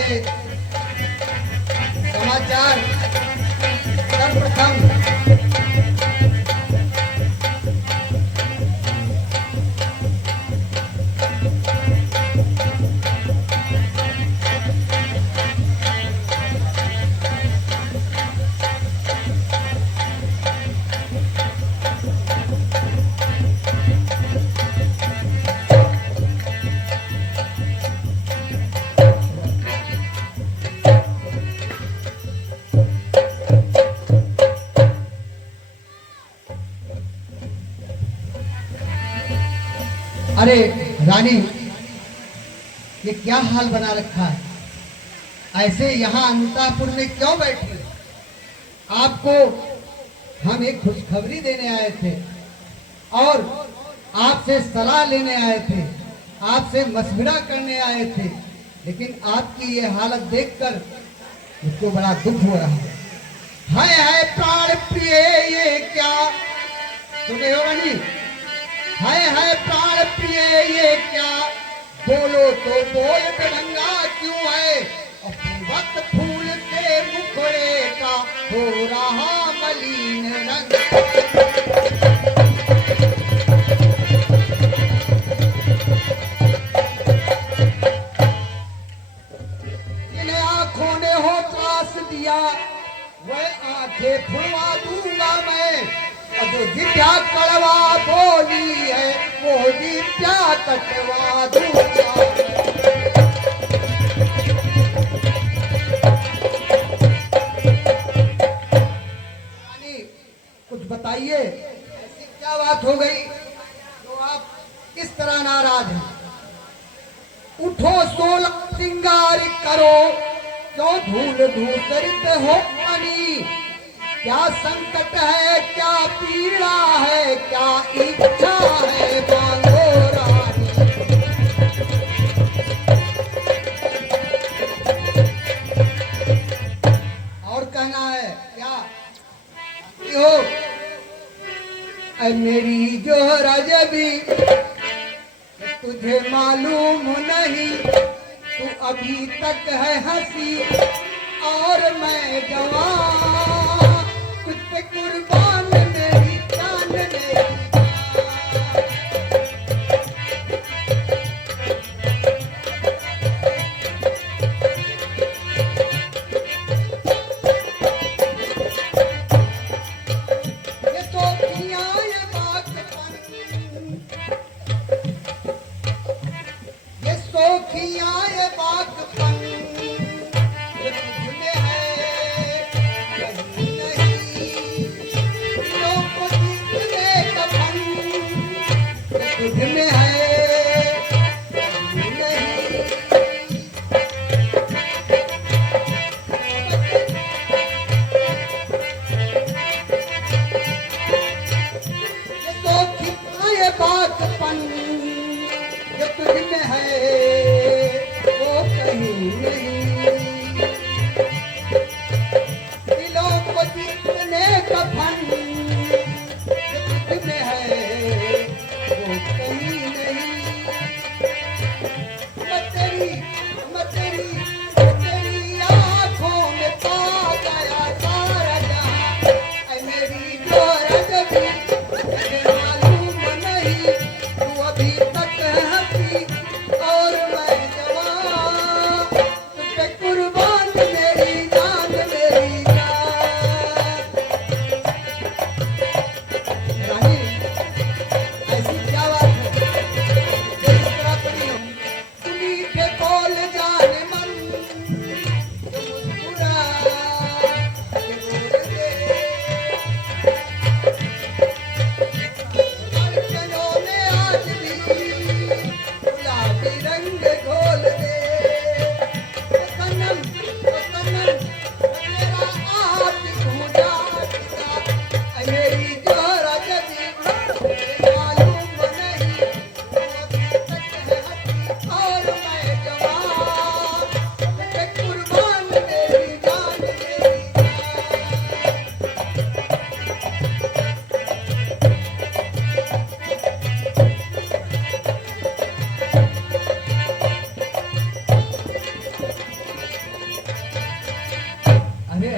ये समाचार सर्वप्रथम अरे रानी, ये क्या हाल बना रखा है? ऐसे यहाँ अंतापुर में क्यों बैठी? आपको हम एक खुशखबरी देने आए थे और आपसे सलाह लेने आए थे, आपसे मशविरा करने आए थे, लेकिन आपकी ये हालत देखकर मुझको बड़ा दुख हो रहा है। हाय प्राण प्रिय, ये क्या सुने हो रानी? हाय प्राण प्रिय, ये क्या? बोलो तो बोल बेढंगा क्यों है? वक्त फूल के मुखड़े का हो रहा मलिन रंग। इन आंखों ने हो त्रास दिया, वह आंखें फुलवा दूंगा मैं। जो जित्या कड़वा बोली है, वो जित्या कटवा दूंगा। कुछ बताइए, ऐसी क्या बात हो गई जो आप इस तरह नाराज हैं? उठो सोलह सिंगार करो, क्यों धूल धूसरित हो पानी? क्या संकट है, क्या पीड़ा है, क्या इच्छा है, मांगो रानी। और कहना है क्या हो? मेरी जो रजबी तुझे मालूम नहीं, तू अभी तक है हंसी और मैं जवान। तुझ पे कुर्बान मेरी जान मेरी। ये सोखियां ये बागपन, ये सोखियां ये बागपन तुझमें है कहीं नहीं।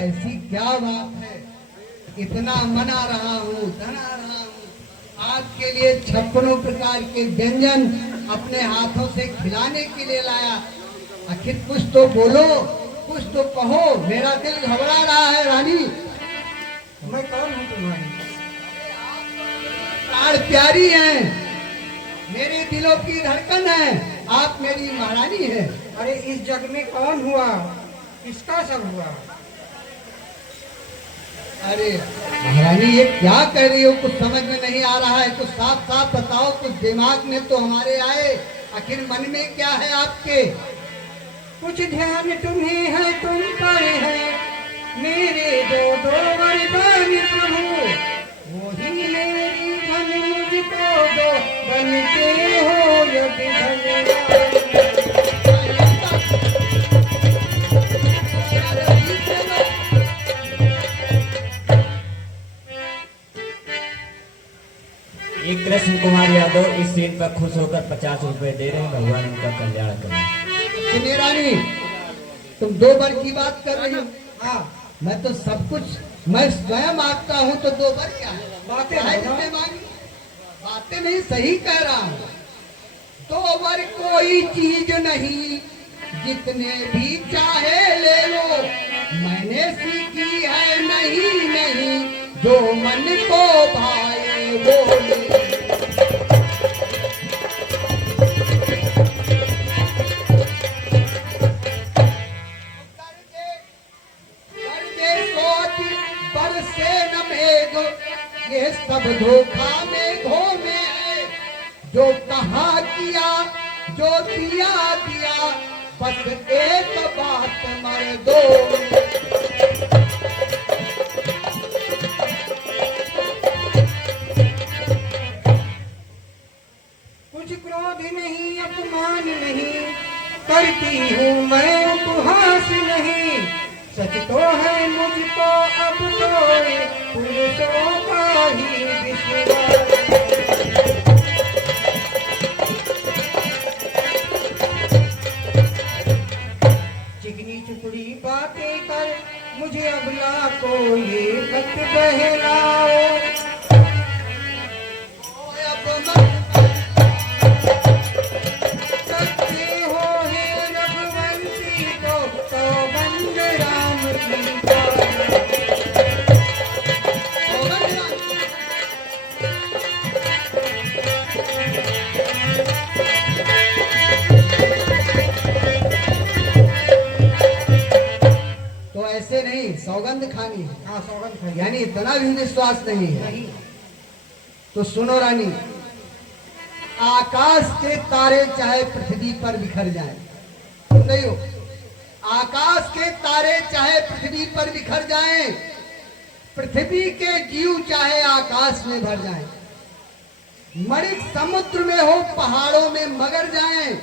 ऐसी क्या बात है, इतना मना रहा हूँ, धना रहा हूँ, आपके लिए 56 प्रकार के व्यंजन अपने हाथों से खिलाने के लिए लाया। आखिर कुछ तो बोलो, कुछ तो कहो, मेरा दिल घबरा रहा है रानी। मैं कौन हूँ तुम्हारी? प्राण प्यारी हैं, मेरे दिलों की धड़कन है, आप मेरी महारानी है। अरे इस जग में कौन हुआ, किसका सब हुआ? अरे महारानी ये क्या कह रही हो, कुछ समझ में नहीं आ रहा है, कुछ साफ साफ बताओ, कुछ दिमाग में तो हमारे आए। आखिर मन में क्या है आपके? कुछ ध्यान तुम्हें है, तुम पर है मेरे दो वरदान प्रभु, वही मेरी धन मुझको दो, बनते हो यदि धन्यवाद। ये कृष्ण कुमार यादव इस सीन पर खुश होकर 50 रुपए दे रहे हैं, भगवान उनका कल्याण करें। सुनिए रानी, तुम 2 वर की बात कर रही हो। हाँ, मैं तो सब कुछ मैं स्वयं मांगता हूँ, तो 2 वर क्या है? बातें है बोलो। जितने मांगी, बातें नहीं, सही कह रहा हूँ। 2 वर कोई चीज नहीं, जितने भी चाहे ले लो, मैंने सीखी है नहीं नहीं, जो मन को भाए वो ले। करके सोच बरसे न मेघ, ये सब धोखा मेघों में है, जो कहा किया जो दिया दिया, बस एक बात मर्दों में। कुछ क्रोध नहीं, अपमान नहीं, करती हूँ मैं उपहास नहीं, सच तो है मुझको अब तो पुरुषों का ही विश्वास। चिकनी चुपड़ी बातें कर मुझे अबला को ये मत बहलाओ, अब मत सकते हो हे रघुवंशी को, तो बंद राम की बात। तो ऐसे नहीं, सौगंध खानी है। हाँ, सौगंध खाइए। यानी इतना भी विश्वास नहीं है। नहीं, तो सुनो रानी, आकाश के तारे चाहे पृथ्वी पर बिखर जाएं, सुन रही हो? आकाश के तारे चाहे पृथ्वी पर बिखर जाएं, पृथ्वी के जीव चाहे आकाश में भर जाएं, मणिक समुद्र में हो, पहाड़ों में मगर जाएं,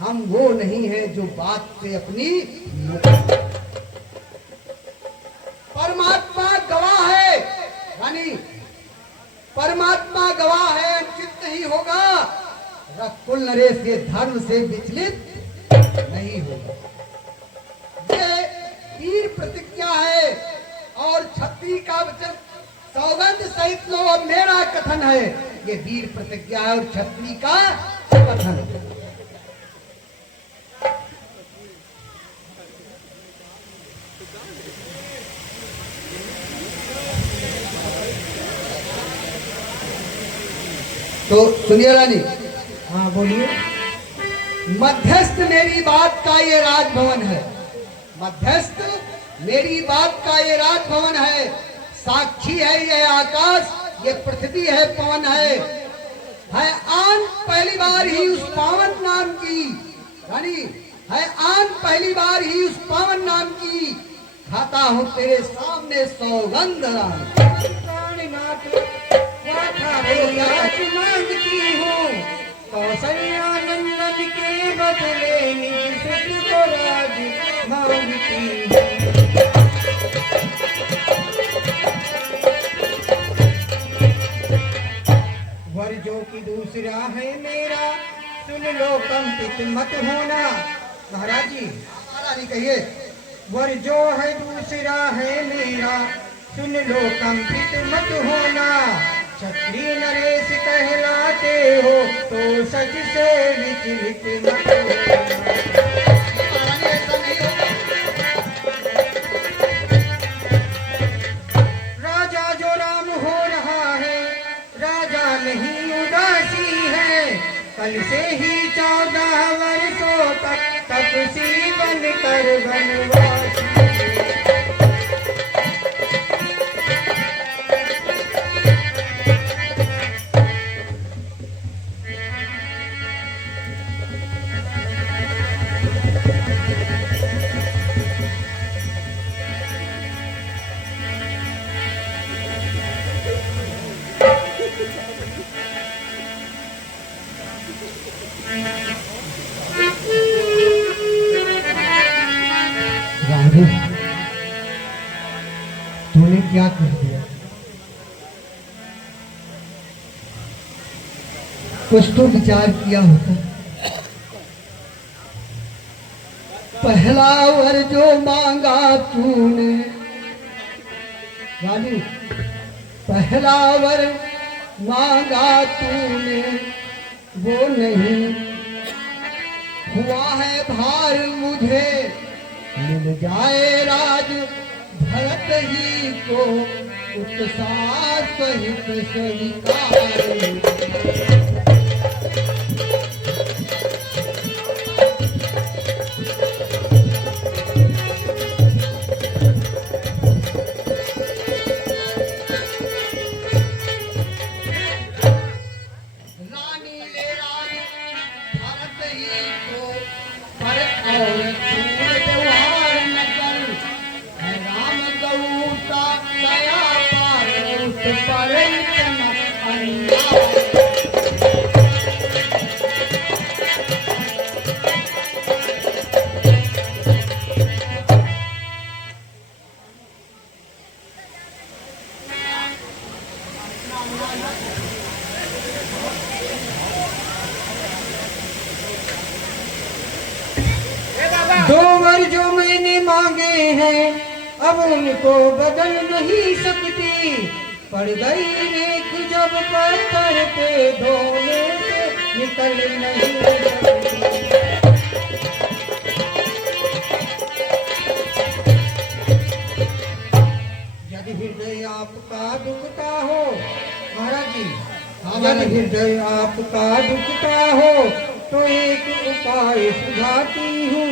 हम वो नहीं है जो बात से अपनी परमात्मा गवाह है रानी, परमात्मा गवाह है, अंकित नहीं होगा, रकुल नरेश के धर्म से विचलित नहीं होगा। ये वीर प्रतिज्ञा है और क्षत्रिय का वचन, सौगंध सहित लो, अब मेरा कथन है, ये वीर प्रतिज्ञा है और क्षत्रिय का कथन है। तो सुनिए रानी, हाँ बोलिए। मध्यस्थ मेरी बात का ये राजभवन है, मध्यस्थ मेरी बात का ये राजभवन है, साक्षी है ये आकाश, ये पृथ्वी है, पवन है आन पहली बार ही उस पावन नाम की रानी, है आन पहली बार ही उस पावन नाम की, खाता हूँ तेरे सामने सौगंध रानी। प्राणनाथ वाथा आज मांगती हूँ, कौशल्या नंदन के बदले निज सुख को राज मांगती हूँ। वर जो कि दूसरा है मेरा, सुन लो कंपित मत होना। महाराज जी, रानी कहिए। वर जो है दूसरा है मेरा, सुन लो कंपित मत होना। क्षत्रिय नरेश कहलाते हो तो सच से विचलित मत होना। महारानी ऐसा नहीं होगा। राजा जो राम हो रहा है, राजा नहीं उदासी है। कल से ही 14 वर्षों तक तपसी बनकर वनवासी है। रानी, तूने क्या कर दिया? कुछ तो विचार किया होता। पहला वर जो मांगा तूने, रानी, पहला वर मांगा तूने वो नहीं हुआ है भार मुझे। मिल जाए राज भरत ही को उत्साह सहित स्वीकार। रानी ले राज भरत ही को पर और दूर व्यवहार न कर। है राम गौता दया पार उस पर इतना अन्याय। दो वर जो मैंने मांगे हैं, अब उनको बदल नहीं सकती। पड़ गई रेख जब पत्थर पे, धोने से निकल नहीं सकती। यदि हृदय आपका दुखता हो, महाराज जी, यदि हृदय आपका दुखता हो तो एक उपाय सुझाती हूँ।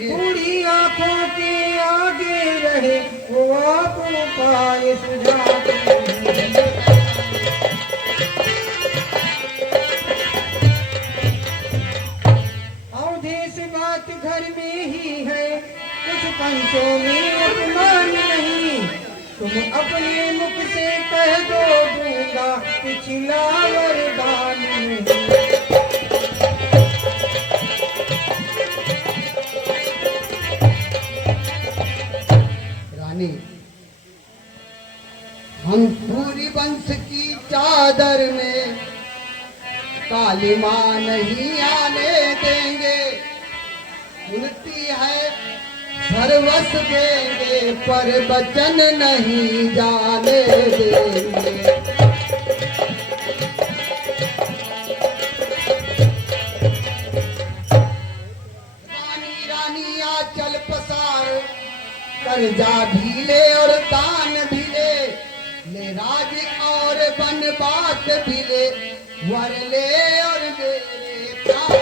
बूढ़ी आंखों के आगे रहे वो आप उपाय सुझाती हूँ। अवधेश बात घर में ही है, कुछ पंचों में अपमान नहीं। तुम अपने मुख से कह दो, दूंगा पिछला वरदान नहीं। रानी, हम पूरी वंश की चादर में काली मां नहीं आने देंगे। उनती है सर्वस्व देंगे पर वचन नहीं जाने देंगे। रानी रानी आ चल पसार, कर्जा भी ले और दान भी ले राज और बन बात भी ले, वर ले और मेरे प्राण।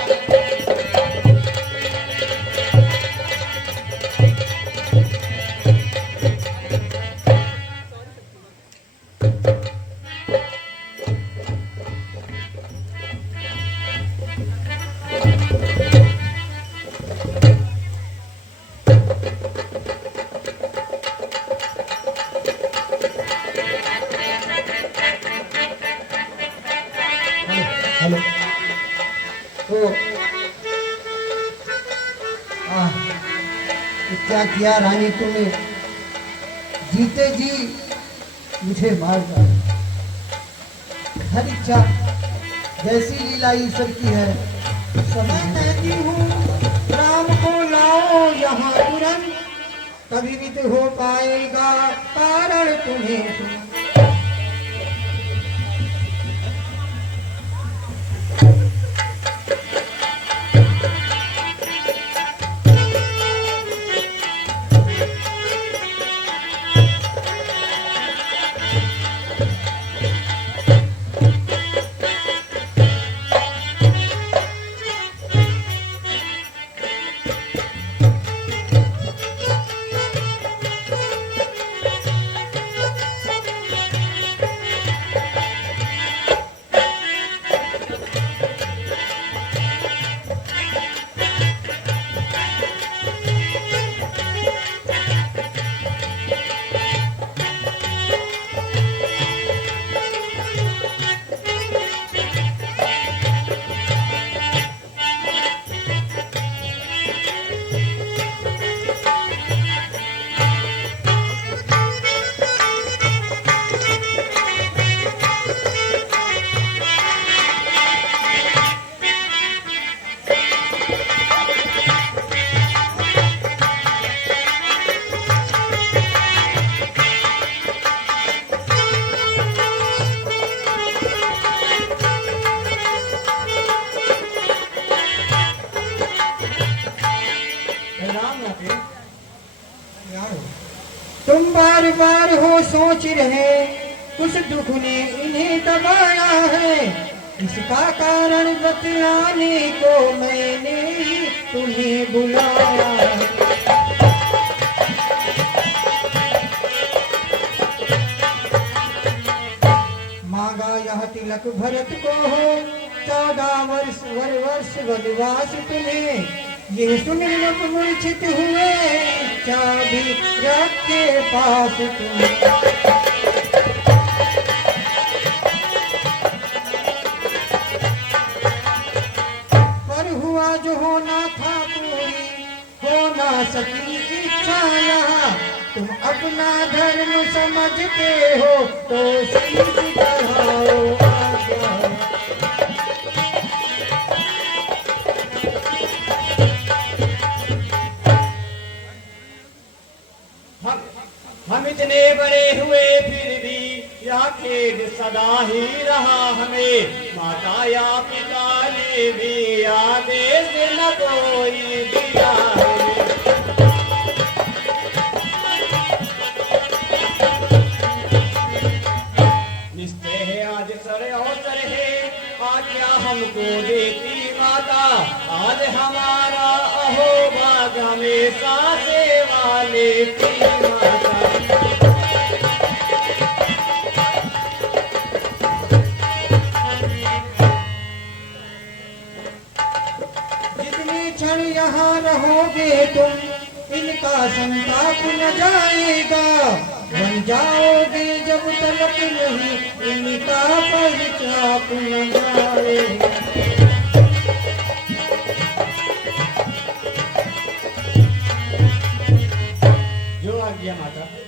हेलो तो क्या किया रानी तुमने? जीते जी मुझे मार डाला। हर इच्छा जैसी लीला ईश्वर की है। मैं कहती हूँ राम को लाओ यहाँ तुरंत, तभी विद हो पाएगा कारण तुम्हें सुना। तुम बार बार हो सोच रहे कुछ दुख ने इन्हें दबाया है, इसका कारण बतलाने को मैंने ही तुम्हें बुलाया है। मांगा यह तिलक भरत को हो 14 वर्ष वनवास तुम्हें, ये सुन लोग मूर्छित हुए चाबी रखे पास तुम्हें। पर हुआ जो होना था पूरी हो ना सकी इच्छा यहाँ, तुम अपना धर्म समझते हो तो शीश चढ़ाओ आज्ञा। हम इतने बड़े हुए फिर भी यह खेद सदा ही रहा हमें, माता या पिता ने भी आदेश न कोई दिया हमें। निश्चय है आज सर अवसर है आज्ञा हमको देती माता, आज हमारा अहोभाग हमेशा सेवा लेती माता। जितने क्षण यहाँ रहोगे तुम इनका संताप न जाएगा, बन जाओगे जब तलक नहीं इनका पहचाप न जाएगा। जो आज्ञा माता।